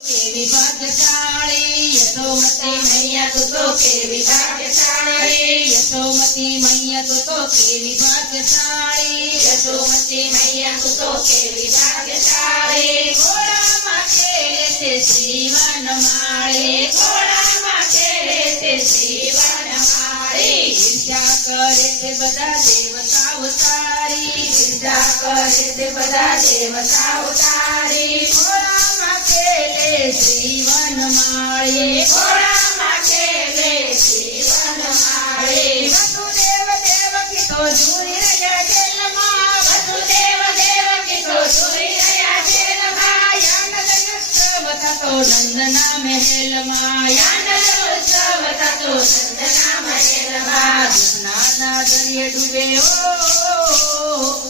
કેવી ભાગ્યશાળી યશોમતી મૈયા તું તો કેવી ભાગ્યશાળી યશોમતી મૈયા તું તો કેવી ભાગ્યશાળી યશોમતી મૈયા તું તો કેવી ભાગ્યશાળી ઘોડામાં ખેલે છે શ્રીવન માળે ઘોડામાં ખેલે છે શ્રીવન માળે ઈર્ષ્યા કરે છે બધા દેવતાઓ તારી ઈર્ષ્યા કરે છે બધા દેવતાઓ તારી ઘોડામાં ખેલે શ્રીવન માળે ઘોડામાં ખેલે શ્રીવન માળે વસુદેવ દેવકી તો ઝૂરી રહ્યા જેલમાં વસુદેવ દેવકી તો ઝૂરી રહ્યા જેલમાં યાંડલ ઉત્સવ થતો નંદના મહેલમાં યાંડલ ઉત્સવ થતો નંદના મહેલમાં જુનાના દરિયે ડૂબે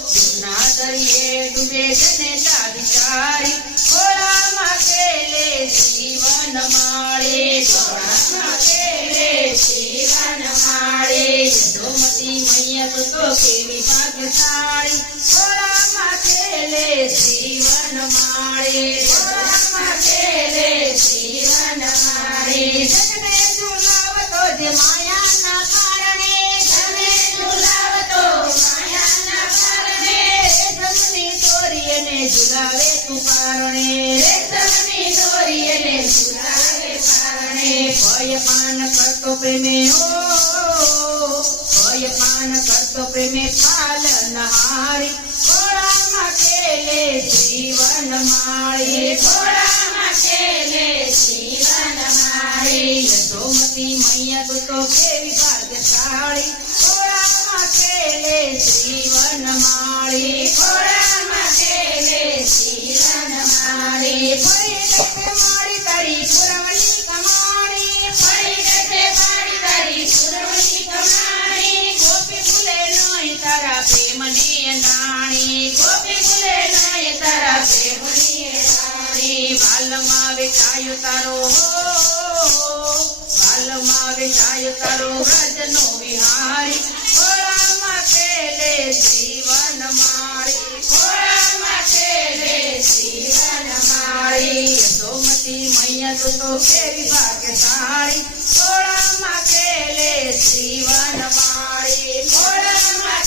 જુના દરિયે ડૂબે જનેતા વિચારી ઘોડામાં ખેલે શ્રીવન માળે ઘોડામાં ખેલે શ્રીવન માળે યશોમતી મૈયા તું તો કેવી ભાગ્યશાળી ઘોડામાં ખેલે શ્રીવન માળે ઘોડામાં ખેલે શ્રીવન માળે જગને ઝુલાવતો જે માયાના કારણે જગને ઝુલાવતો માયાના કારણે રેશમની દોરીને ઝુલાવે તું કારણે રેશમની દોરીને ઝુલાવે કારણે ભય પાન કરતો પ્રેમે ભય પાન કરતો પ્રેમે પાલનહારી ઘોડામાં ખેલે શ્રીવન માળે ઘોડામાં ખેલે શ્રીવન માળે યશોમતી મૈયા તું તો કેવી ભાગ્યશાળી ઘોડામાં ખેલે શ્રીવન માળે ઘોડામાં ખેલે શ્રીવન માળે ફરી ગઈ મારી તારી પુરવણી કમાણી ફરી ગઈ મારી તારી પુરવણી કમાણી ગોપી ભૂલે નહીં તારા પ્રેમની અંધાણી ગોપી ભૂલે નહીં તારા પ્રેમની અંધાણી વાલમાં વેચાયો તારો વાલમાં વેચાયો તારો વ્રજનો વિહારી ઘોડામાં ખેલે શ્રીવન માળે ઘોડામાં ખેલે શ્રીવન માળે યશોમતી મૈયા તું તો કેવી ભાગ્યશાળી ઘોડામાં ખેલે શ્રીવન માળે ઘોડામાં